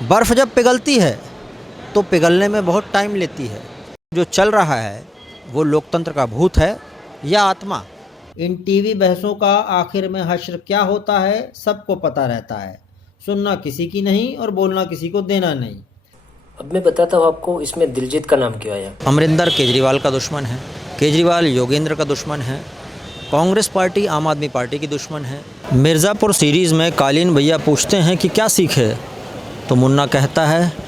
बर्फ़ जब पिघलती है तो पिघलने में बहुत टाइम लेती है। जो चल रहा है वो लोकतंत्र का भूत है या आत्मा। इन टीवी बहसों का आखिर में हश्र क्या होता है सबको पता रहता है। सुनना किसी की नहीं और बोलना किसी को देना नहीं। अब मैं बताता हूँ आपको इसमें दिलजीत का नाम क्यों आया। अमरिंदर केजरीवाल का दुश्मन है, केजरीवाल योगेंद्र का दुश्मन है, कांग्रेस पार्टी आम आदमी पार्टी की दुश्मन है। मिर्ज़ापुर सीरीज़ में कालीन भैया पूछते हैं कि क्या सीखे, तो मुन्ना कहता है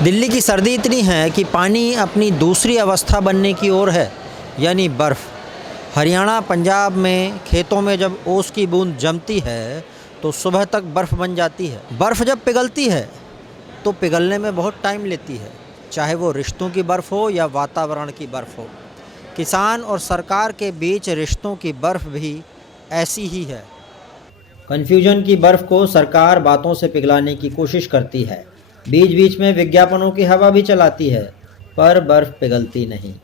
दिल्ली की सर्दी इतनी है कि पानी अपनी दूसरी अवस्था बनने की ओर है, यानी बर्फ़। हरियाणा पंजाब में खेतों में जब ओस की बूंद जमती है तो सुबह तक बर्फ़ बन जाती है। बर्फ़ जब पिघलती है तो पिघलने में बहुत टाइम लेती है, चाहे वो रिश्तों की बर्फ़ हो या वातावरण की बर्फ़ हो। किसान और सरकार के बीच रिश्तों की बर्फ़ भी ऐसी ही है। कन्फ्यूजन की बर्फ़ को सरकार बातों से पिघलाने की कोशिश करती है, बीच बीच में विज्ञापनों की हवा भी चलाती है, पर बर्फ़ पिघलती नहीं।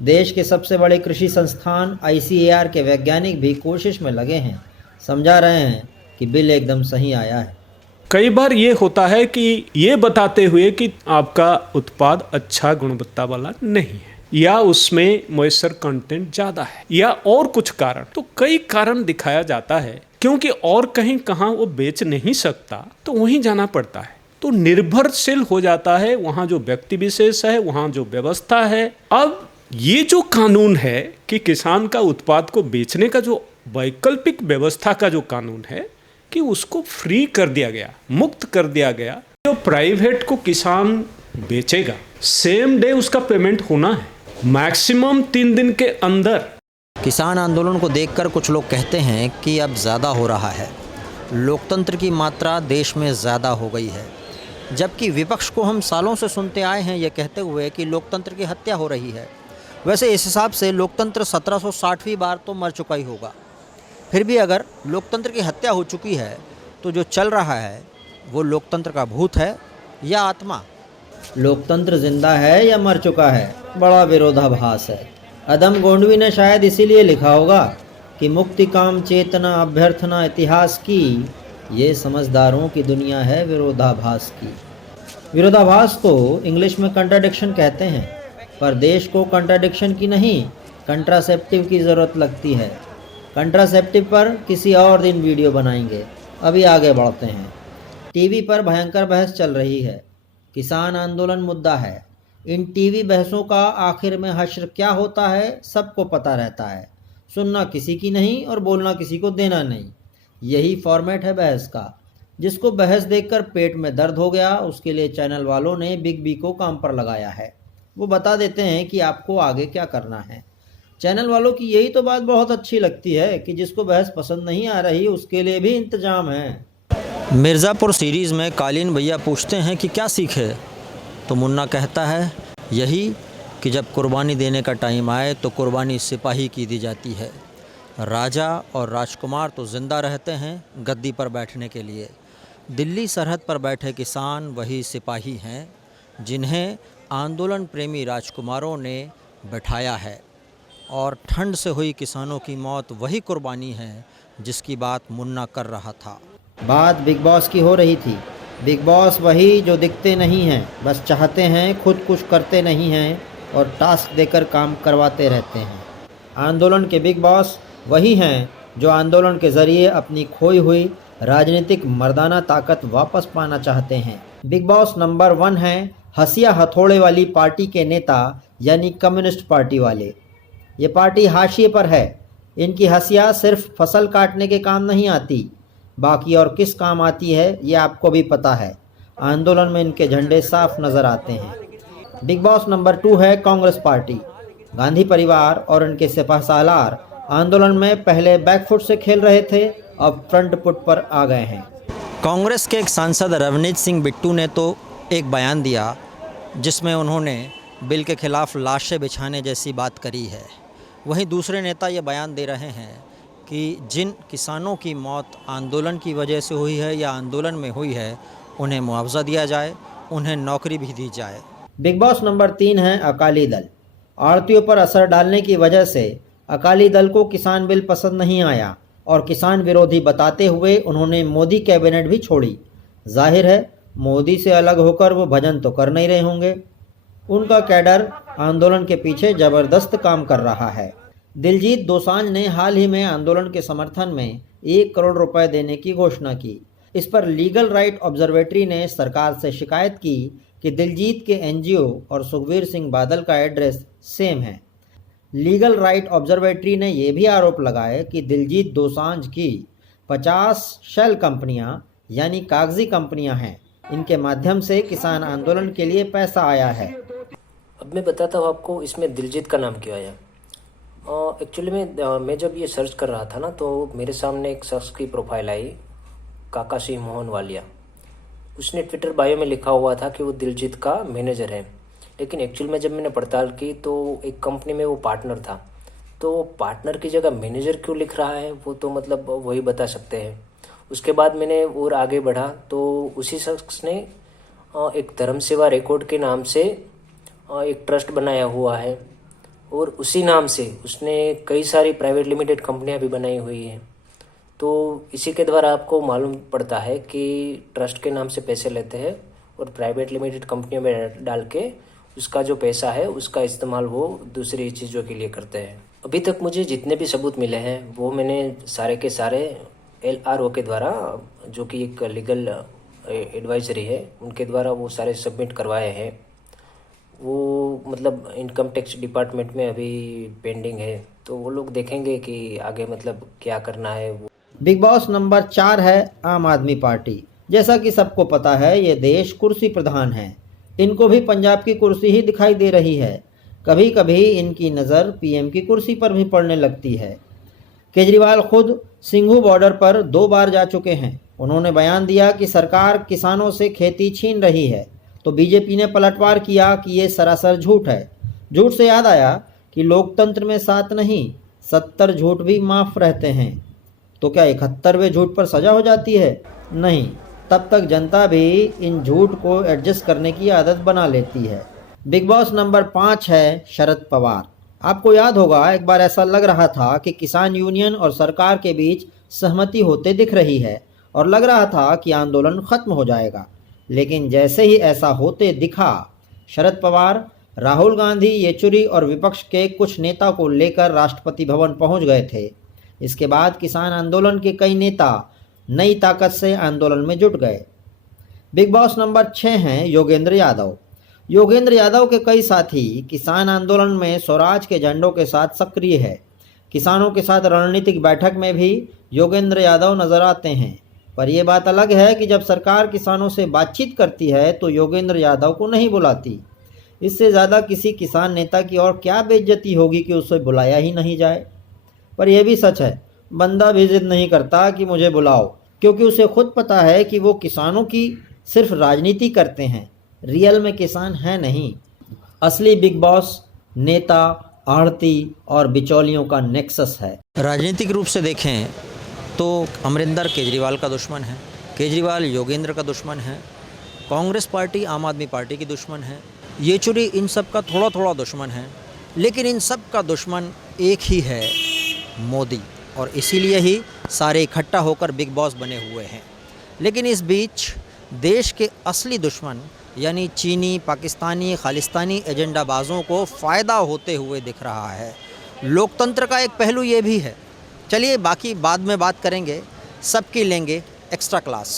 देश के सबसे बड़े कृषि संस्थान ICAR के वैज्ञानिक भी कोशिश में लगे हैं, समझा रहे हैं कि बिल एकदम सही आया है। कई बार ये होता है कि ये बताते हुए कि आपका उत्पाद अच्छा गुणवत्ता वाला नहीं है या उसमें मॉइस्चर कंटेंट ज़्यादा है या और कुछ कारण, तो कई कारण दिखाया जाता है क्योंकि और कहीं कहाँ वो बेच नहीं सकता तो वहीं जाना पड़ता है। तो निर्भरशील हो जाता है वहाँ जो व्यक्ति विशेष है, वहाँ जो व्यवस्था है। अब ये जो कानून है कि किसान का उत्पाद को बेचने का जो वैकल्पिक व्यवस्था का जो कानून है कि उसको फ्री कर दिया गया, मुक्त कर दिया गया। जो प्राइवेट को किसान बेचेगा सेम डे उसका पेमेंट होना है, मैक्सिमम 3 दिन के अंदर। किसान आंदोलन को देखकर कुछ लोग कहते हैं कि अब ज़्यादा हो रहा है, लोकतंत्र की मात्रा देश में ज़्यादा हो गई है, जबकि विपक्ष को हम सालों से सुनते आए हैं ये कहते हुए कि लोकतंत्र की हत्या हो रही है। वैसे इस हिसाब से लोकतंत्र 1760वीं बार तो मर चुका ही होगा। फिर भी अगर लोकतंत्र की हत्या हो चुकी है तो जो चल रहा है वो लोकतंत्र का भूत है या आत्मा। लोकतंत्र जिंदा है या मर चुका है, बड़ा विरोधाभास है। अदम गोंडवी ने शायद इसीलिए लिखा होगा कि मुक्ति काम चेतना अभ्यर्थना इतिहास की, ये समझदारों की दुनिया है विरोधाभास की। विरोधाभास को इंग्लिश में कंट्राडिक्शन कहते हैं, पर देश को कंट्राडिक्शन की नहीं कंट्रासेप्टिव की ज़रूरत लगती है। कंट्रासेप्टिव पर किसी और दिन वीडियो बनाएंगे, अभी आगे बढ़ते हैं। टीवी पर भयंकर बहस चल रही है, किसान आंदोलन मुद्दा है। इन टीवी बहसों का आखिर में हश्र क्या होता है सबको पता रहता है। सुनना किसी की नहीं और बोलना किसी को देना नहीं, यही फॉर्मेट है बहस का। जिसको बहस देखकर पेट में दर्द हो गया उसके लिए चैनल वालों ने बिग बी को काम पर लगाया है। वो बता देते हैं कि आपको आगे क्या करना है। चैनल वालों की यही तो बात बहुत अच्छी लगती है कि जिसको बहस पसंद नहीं आ रही उसके लिए भी इंतजाम है। मिर्ज़ापुर सीरीज़ में कालीन भैया पूछते हैं कि क्या सीखे, तो मुन्ना कहता है यही कि जब कुर्बानी देने का टाइम आए तो कुर्बानी सिपाही की दी जाती है। राजा और राजकुमार तो ज़िंदा रहते हैं गद्दी पर बैठने के लिए, दिल्ली सरहद पर बैठे किसान वही सिपाही हैं जिन्हें आंदोलन प्रेमी राजकुमारों ने बैठाया है। और ठंड से हुई किसानों की मौत वही कुर्बानी है जिसकी बात मुन्ना कर रहा था। बात बिग बॉस की हो रही थी। बिग बॉस वही जो दिखते नहीं हैं, बस चाहते हैं, खुद कुछ करते नहीं हैं और टास्क देकर काम करवाते रहते हैं। आंदोलन के बिग बॉस वही हैं जो आंदोलन के ज़रिए अपनी खोई हुई राजनीतिक मर्दाना ताकत वापस पाना चाहते हैं। बिग बॉस नंबर 1 हैं हंसिया हथौड़े वाली पार्टी के नेता, यानी कम्युनिस्ट पार्टी वाले। ये पार्टी हाशिए पर है। इनकी हंसिया सिर्फ फसल काटने के काम नहीं आती, बाकी और किस काम आती है ये आपको भी पता है। आंदोलन में इनके झंडे साफ नज़र आते हैं। बिग बॉस नंबर 2 है कांग्रेस पार्टी। गांधी परिवार और इनके सिपहसालार आंदोलन में पहले बैकफुट से खेल रहे थे, अब फ्रंट फुट पर आ गए हैं। कांग्रेस के एक सांसद रवनीत सिंह बिट्टू ने तो एक बयान दिया जिसमें उन्होंने बिल के खिलाफ लाशें बिछाने जैसी बात करी है। वहीं दूसरे नेता ये बयान दे रहे हैं कि जिन किसानों की मौत आंदोलन की वजह से हुई है या आंदोलन में हुई है उन्हें मुआवजा दिया जाए, उन्हें नौकरी भी दी जाए। बिग बॉस नंबर 3 है अकाली दल। आड़तियों पर असर डालने की वजह से अकाली दल को किसान बिल पसंद नहीं आया और किसान विरोधी बताते हुए उन्होंने मोदी कैबिनेट भी छोड़ी। जाहिर है मोदी से अलग होकर वो भजन तो कर नहीं रहे होंगे। उनका कैडर आंदोलन के पीछे जबरदस्त काम कर रहा है। दिलजीत दोसांझ ने हाल ही में आंदोलन के समर्थन में 1 करोड़ रुपए देने की घोषणा की। इस पर लीगल राइट ऑब्जर्वेटरी ने सरकार से शिकायत की कि दिलजीत के एनजीओ और सुखबीर सिंह बादल का एड्रेस सेम है। लीगल राइट ऑब्जर्वेटरी ने यह भी आरोप लगाया कि दिलजीत दोसांझ की 50 शेल कंपनियां यानी कागजी कंपनियां हैं। इनके माध्यम से किसान आंदोलन के लिए पैसा आया है। अब मैं बताता हूँ आपको इसमें दिलजीत का नाम क्यों आया। एक्चुअली मैं जब ये सर्च कर रहा था ना, तो मेरे सामने एक शख्स की प्रोफाइल आई, काका सिंह मोहन वालिया। उसने ट्विटर बायो में लिखा हुआ था कि वो दिलजीत का मैनेजर है, लेकिन एक्चुअल में जब मैंने पड़ताल की तो एक कंपनी में वो पार्टनर था। तो पार्टनर की जगह मैनेजर क्यों लिख रहा है वो तो मतलब वही बता सकते हैं। उसके बाद मैंने और आगे बढ़ा तो उसी शख्स ने एक धर्म सेवा रिकॉर्ड के नाम से एक ट्रस्ट बनाया हुआ है और उसी नाम से उसने कई सारी प्राइवेट लिमिटेड कंपनियां भी बनाई हुई हैं। तो इसी के द्वारा आपको मालूम पड़ता है कि ट्रस्ट के नाम से पैसे लेते हैं और प्राइवेट लिमिटेड कंपनियों में डाल के उसका जो पैसा है उसका इस्तेमाल वो दूसरी चीज़ों के लिए करते हैं। अभी तक मुझे जितने भी सबूत मिले हैं वो मैंने सारे के सारे LRO के द्वारा, जो कि एक लीगल एडवाइजरी है, उनके द्वारा वो सारे सबमिट करवाए हैं। वो मतलब इनकम टैक्स डिपार्टमेंट में अभी पेंडिंग है, तो वो लोग देखेंगे कि आगे मतलब क्या करना है। बिग बॉस नंबर 4 है आम आदमी पार्टी। जैसा कि सबको पता है ये देश कुर्सी प्रधान है। इनको भी पंजाब की कुर्सी ही दिखाई दे रही है। कभी कभी इनकी नज़र पीएम की कुर्सी पर भी पड़ने लगती है। केजरीवाल खुद सिंघू बॉर्डर पर 2 बार जा चुके हैं। उन्होंने बयान दिया कि सरकार किसानों से खेती छीन रही है, तो बीजेपी ने पलटवार किया कि ये सरासर झूठ है। झूठ से याद आया कि लोकतंत्र में 7 नहीं 70 झूठ भी माफ़ रहते हैं। तो क्या 71वें झूठ पर सजा हो जाती है? नहीं, तब तक जनता भी इन झूठ को एडजस्ट करने की आदत बना लेती है। बिग बॉस नंबर 5 है शरद पवार। आपको याद होगा एक बार ऐसा लग रहा था कि किसान यूनियन और सरकार के बीच सहमति होते दिख रही है और लग रहा था कि आंदोलन खत्म हो जाएगा। लेकिन जैसे ही ऐसा होते दिखा, शरद पवार, राहुल गांधी, येचुरी और विपक्ष के कुछ नेता को लेकर राष्ट्रपति भवन पहुंच गए थे। इसके बाद किसान आंदोलन के कई नेता नई ताकत से आंदोलन में जुट गए। बिग बॉस नंबर 6 हैं योगेंद्र यादव। योगेंद्र यादव के कई साथी किसान आंदोलन में स्वराज के झंडों के साथ सक्रिय है। किसानों के साथ रणनीतिक बैठक में भी योगेंद्र यादव नजर आते हैं। पर यह बात अलग है कि जब सरकार किसानों से बातचीत करती है तो योगेंद्र यादव को नहीं बुलाती। इससे ज़्यादा किसी किसान नेता की और क्या बेइज्जती होगी कि उसे बुलाया ही नहीं जाए। पर यह भी सच है, बंदा भी जिद नहीं करता कि मुझे बुलाओ, क्योंकि उसे खुद पता है कि वो किसानों की सिर्फ राजनीति करते हैं, रियल में किसान है नहीं। असली बिग बॉस नेता, आढ़ती और बिचौलियों का नेक्सस है। राजनीतिक रूप से देखें तो अमरिंदर केजरीवाल का दुश्मन है, केजरीवाल योगेंद्र का दुश्मन है, कांग्रेस पार्टी आम आदमी पार्टी की दुश्मन है, येचुरी इन सब का थोड़ा थोड़ा दुश्मन है, लेकिन इन सब का दुश्मन एक ही है, मोदी। और इसीलिए ही सारे इकट्ठा होकर बिग बॉस बने हुए हैं। लेकिन इस बीच देश के असली दुश्मन यानी चीनी, पाकिस्तानी, खालिस्तानी एजेंडाबाजों को फ़ायदा होते हुए दिख रहा है। लोकतंत्र का एक पहलू ये भी है। चलिए बाकी बाद में बात करेंगे, सबकी लेंगे एक्स्ट्रा क्लास।